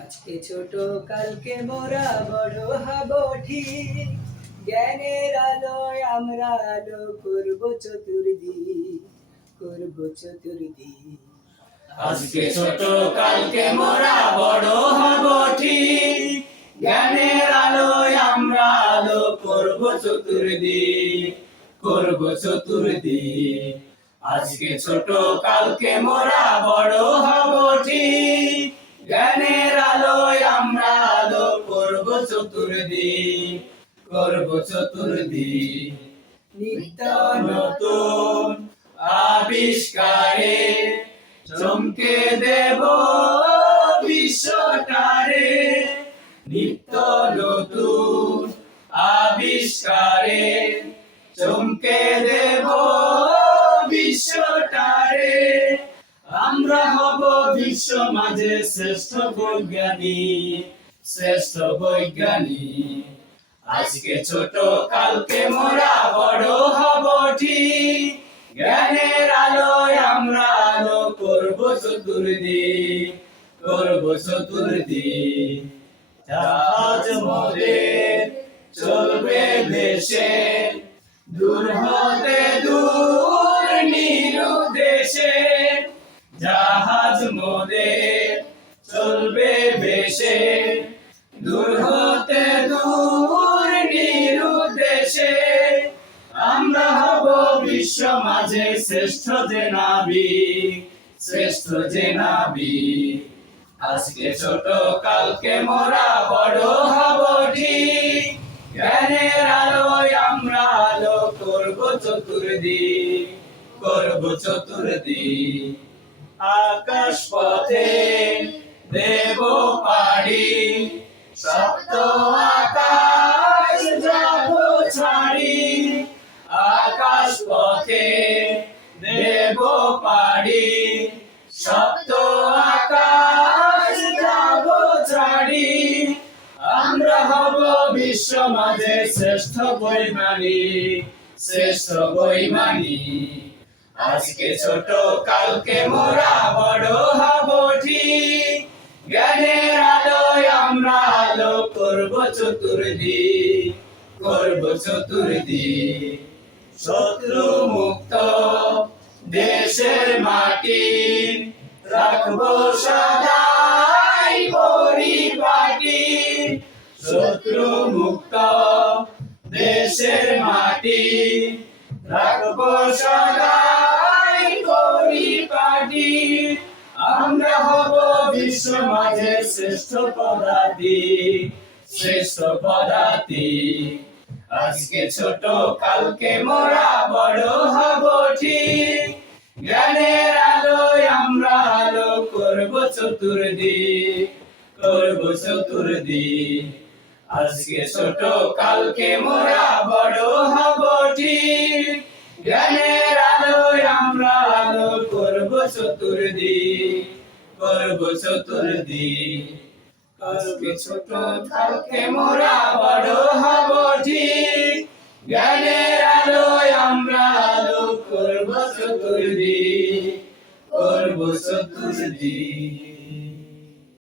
আজকে ছোট কালকে মোরা বড় হব ঠিক, জ্ঞানের আলোয় আমরা আলো করব চতুর্দিক, করব চতুর্দিক। আজকে ছোট কালকে মোরা বড় হব ঠিক, জ্ঞানের আলোয় আমরা আলো করব চতুর্দিক, করব চতুর্দিক। আজকে ছোট কালকে মোরা বড় হব ঠিক, জ্ঞানের আলোয় আমরা আলো করব চতুর্দিক, করব চতুর্দিক। নিত্য নতুন আবিষ্কারে চমকে দেব বিশ্বটারে, নিত্য নতুন আবিষ্কারে চমকে দেব বিশ্বটারে। আমরা হব বিশ্ব মাঝে শ্রেষ্ঠ বৈজ্ঞানিক, শ্রেষ্ঠ বৈজ্ঞানিক। আজকে ছোট কালকে মোরা বড় হব ঠিক, জ্ঞানের আলোয় আমরা আলো করব চতুর্দিক, করব চতুর্দিক। জাহাজ মোদের চলবে ভেসে দূর হতে দূর নিরু দেশে, জাহাজ মোদের চলবে ভেসে দূর হতে দূর নিরু দেশে। আমরা হব বিশ্ব মাঝে শ্রেষ্ঠ যে নাবিক, শ্রেষ্ঠ যে নাবিক। আজকে ছোট কালকে মোরা বড় হব ঠিক, জ্ঞানের আলোয় আমরা আলো করব চতুর্দিক, করব চতুর্দিক। আকাশ পথে দেব পাড়ি, সপ্ত আকাশ যাব ছাড়ি। আকাশ পথে দেব পাড়ি, সপ্ত আকাশ যাব ছাড়ি। আমরা হব বিশ্ব মাঝে শ্রেষ্ঠ বৈমানিক, শ্রেষ্ঠ বৈমানিক। আজকে ছোট কালকে মোরা বড় হব ঠিক, জ্ঞানের আলোয় আমরা আলো করব চতুর্দিক, করব চতুর্দিক। শত্রু মুক্ত দেশের মাটি রাখবো সদাই পরিপাটি, শত্রু মুক্ত দেশের মাটি রাখবো সদাই পরিপাটি। আমরা হব বিশ্ব মাঝে শ্রেষ্ঠ পদাতিক, শ্রেষ্ঠ পদাতিক। আজকে ছোট কালকে মোরা বড় হব ঠিক, জ্ঞানের আলোয় আমরা আলো করব চতুর্দিক, করব চতুর্দিক। আজকে ছোট কালকে মোরা বড় হব ঠিক, জ্ঞানের আলোয় আমরা আলো করব চতুর্দিক, করব চতুর্দিক। আজকে ছোট কালকে মোরা বড় হব ঠিক, জ্ঞানের আলোয় আমরা আলো করব চতুর্দিক, করব চতুর্দিক।